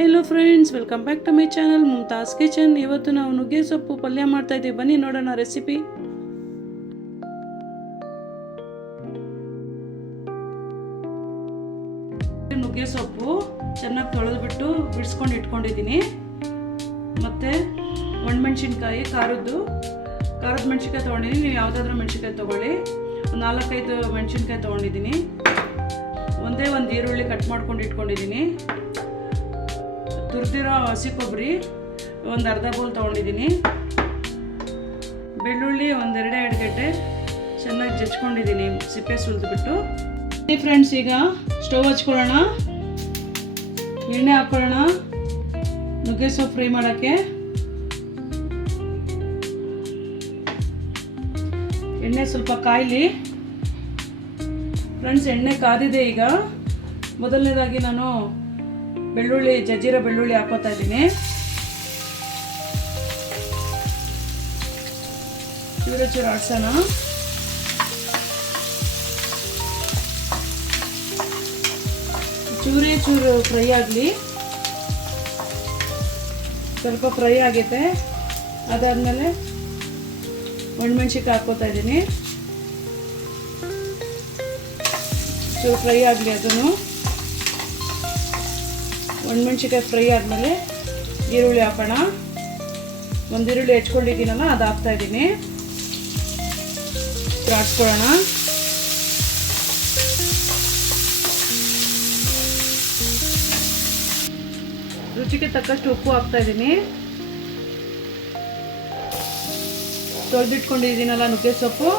Hello friends, welcome back to my channel Mumtaz kitchen. ಇವತ್ತು ನಾವು ನುಗ್ಗೆ ಸೊಪ್ಪು ಪಲ್ಯ ಮಾಡ್ತಾ ಇದ್ದೀವಿ. ಬನ್ನಿ ನೋಡೋಣ ರೆಸಿಪಿ. ನುಗ್ಗೆ ಸೊಪ್ಪು ಚೆನ್ನಾಗಿ ತೊಳೆದ್ಬಿಟ್ಟು ಬಿಡಿಸ್ಕೊಂಡು ಇಟ್ಕೊಂಡಿದ್ದೀನಿ. ಮತ್ತು ಒಣಮೆಣ್ಸಿನ್ಕಾಯಿ ಖಾರದ ಮೆಣಸಿನ್ಕಾಯಿ ತೊಗೊಂಡಿದ್ದೀನಿ. ನೀವು ಯಾವುದಾದ್ರೂ ಮೆಣಸಿನ್ಕಾಯಿ ತೊಗೊಳ್ಳಿ. 4-5 ಮೆಣಸಿನ್ಕಾಯಿ ತೊಗೊಂಡಿದ್ದೀನಿ. ಒಂದೇ ಒಂದು ಈರುಳ್ಳಿ ಕಟ್ ಮಾಡ್ಕೊಂಡು ಇಟ್ಕೊಂಡಿದ್ದೀನಿ. ತುರಿದಿರೋ ಹಸಿ ಕೊಬ್ಬರಿ ಒಂದು ಅರ್ಧ ಬೌಲ್ ತೊಗೊಂಡಿದ್ದೀನಿ. ಬೆಳ್ಳುಳ್ಳಿ 1-2 ಗಡ್ಡೆ ಚೆನ್ನಾಗಿ ಜಜ್ಕೊಂಡಿದ್ದೀನಿ ಸಿಪ್ಪೆ ಸುಲಿದ್ಬಿಟ್ಟು. ಫ್ರೆಂಡ್ಸ್, ಈಗ ಸ್ಟವ್ ಹಚ್ಕೊಳ್ಳೋಣ, ಎಣ್ಣೆ ಹಾಕ್ಕೊಳ್ಳೋಣ ನುಗ್ಗೆ ಸೊಪ್ಪು ಫ್ರೈ ಮಾಡೋಕ್ಕೆ. ಎಣ್ಣೆ ಸ್ವಲ್ಪ ಕಾಯಲಿ ಫ್ರೆಂಡ್ಸ್. ಎಣ್ಣೆ ಕಾದಿದೆ. ಈಗ ಮೊದಲನೇದಾಗಿ ನಾನು ಜಜ್ಜಿರೋ ಬೆಳ್ಳುಳ್ಳಿ ಹಾಕೋತಾ ಇದ್ದೀನಿ. ಚೂರು ಆಡ್ಸೋಣ. ಚೂರು ಫ್ರೈ ಆಗಲಿ. ಸ್ವಲ್ಪ ಫ್ರೈ ಆಗೈತೆ. ಅದಾದಮೇಲೆ ಒಣಮೆಣ್ಸಿನ್ಕಾಯಿ ಹಾಕೋತಾ ಇದ್ದೀನಿ. ಚೂರು ಫ್ರೈ ಆಗಲಿ. ಅದನ್ನು ಒಣಮೆಣ್ಸಿನ್ಕಾಯಿ ಫ್ರೈ ಆದಮೇಲೆ ಈರುಳ್ಳಿ ಹಾಕೋಣ. ಒಂದು ಈರುಳ್ಳಿ ಹೆಚ್ಕೊಂಡಿದ್ದೀನಲ್ಲ, ಅದು ಹಾಕ್ತಾ ಇದ್ದೀನಿ. ಆಡ್ಸ್ಕೊಳ್ಳೋಣ. ರುಚಿಗೆ ತಕ್ಕಷ್ಟು ಉಪ್ಪು ಹಾಕ್ತಾ ಇದ್ದೀನಿ. ತೊಳೆದಿಟ್ಕೊಂಡಿದ್ದೀನಲ್ಲ ನುಗ್ಗೆ ಸೊಪ್ಪು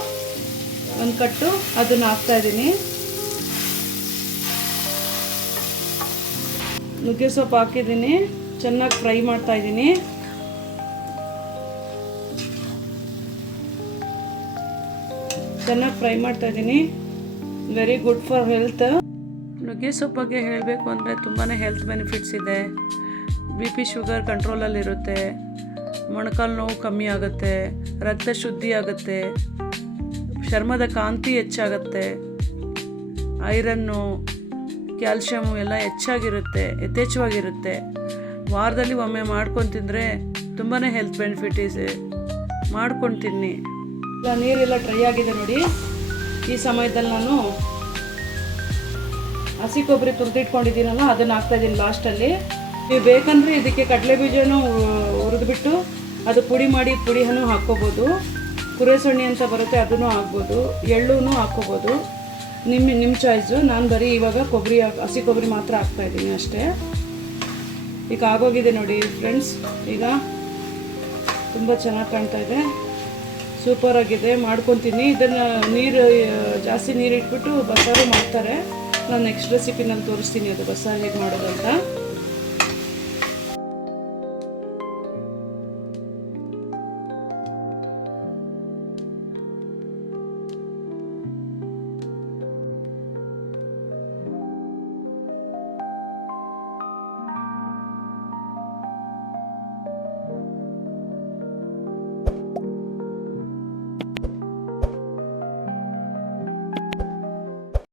ಒಂದು ಕಟ್ಟು, ಅದನ್ನು ಹಾಕ್ತಾ ಇದ್ದೀನಿ. ನುಗ್ಗೆ ಸೊಪ್ಪು ಹಾಕಿದ್ದೀನಿ. ಚೆನ್ನಾಗಿ ಫ್ರೈ ಮಾಡ್ತಾ ಇದ್ದೀನಿ. Very good for health. ನುಗ್ಗೆ ಸೊಪ್ಪು ಬಗ್ಗೆ ಹೇಳಬೇಕು ಅಂದರೆ ತುಂಬಾ ಹೆಲ್ತ್ ಬೆನಿಫಿಟ್ಸ್ ಇದೆ. BP ಶುಗರ್ ಕಂಟ್ರೋಲಲ್ಲಿರುತ್ತೆ. ಮೊಣಕಾಲು ನೋವು ಕಮ್ಮಿ ಆಗುತ್ತೆ. ರಕ್ತ ಶುದ್ಧಿ ಆಗುತ್ತೆ. ಚರ್ಮದ ಕಾಂತಿ ಹೆಚ್ಚಾಗುತ್ತೆ. ಐರನ್ನು, ಕ್ಯಾಲ್ಶಿಯಮು ಎಲ್ಲ ಯಥೇಚ್ಛವಾಗಿರುತ್ತೆ. ವಾರದಲ್ಲಿ ಒಮ್ಮೆ ಮಾಡ್ಕೊಂಡು ತಿಂದರೆ ತುಂಬಾ ಹೆಲ್ತ್ ಬೆನಿಫಿಟ್ ಇದೆ. ಮಾಡ್ಕೊಂಡು ತಿನ್ನಿ. ನೀರೆಲ್ಲ ಡ್ರೈ ಆಗಿದೆ ನೋಡಿ. ಈ ಸಮಯದಲ್ಲಿ ನಾನು ಹಸಿ ಕೊಬ್ಬರಿ ತುರಿದಿಟ್ಕೊಂಡಿದ್ದೀನಲ್ಲ, ಅದನ್ನು ಹಾಕ್ತಾಯಿದ್ದೀನಿ ಲಾಸ್ಟಲ್ಲಿ. ನೀವು ಬೇಕಂದರೆ ಇದಕ್ಕೆ ಕಡಲೆ ಬೀಜನೂ ಹುರಿದ್ಬಿಟ್ಟು ಅದು ಪುಡಿಯನ್ನು ಹಾಕ್ಕೋಬೋದು. ಕುರೆಸೊಣ್ಣೆ ಅಂತ ಬರುತ್ತೆ, ಅದನ್ನು ಹಾಕ್ಬೋದು. ಎಳ್ಳೂ ಹಾಕ್ಕೋಬೋದು. ನಿಮ್ಮ ಚಾಯ್ಸು. ನಾನು ಬರೀ ಇವಾಗ ಹಸಿ ಕೊಬ್ಬರಿ ಮಾತ್ರ ಹಾಕ್ತಾಯಿದ್ದೀನಿ ಅಷ್ಟೇ. ಈಗ ಆಗೋಗಿದೆ ನೋಡಿ ಫ್ರೆಂಡ್ಸ್. ಈಗ ತುಂಬ ಚೆನ್ನಾಗಿ ಕಾಣ್ತಾ ಇದೆ. ಸೂಪರಾಗಿದೆ. ಮಾಡ್ಕೊತೀನಿ. ಇದನ್ನು ಜಾಸ್ತಿ ನೀರು ಇಟ್ಬಿಟ್ಟು ಬಸ್ಸಾರು ಮಾಡ್ತಾರೆ. ನಾನು ನೆಕ್ಸ್ಟ್ ರೆಸಿಪಿನಲ್ಲಿ ತೋರಿಸ್ತೀನಿ ಅದು ಬಸ್ಸಾರು ಹೇಗೆ ಮಾಡೋದು ಅಂತ.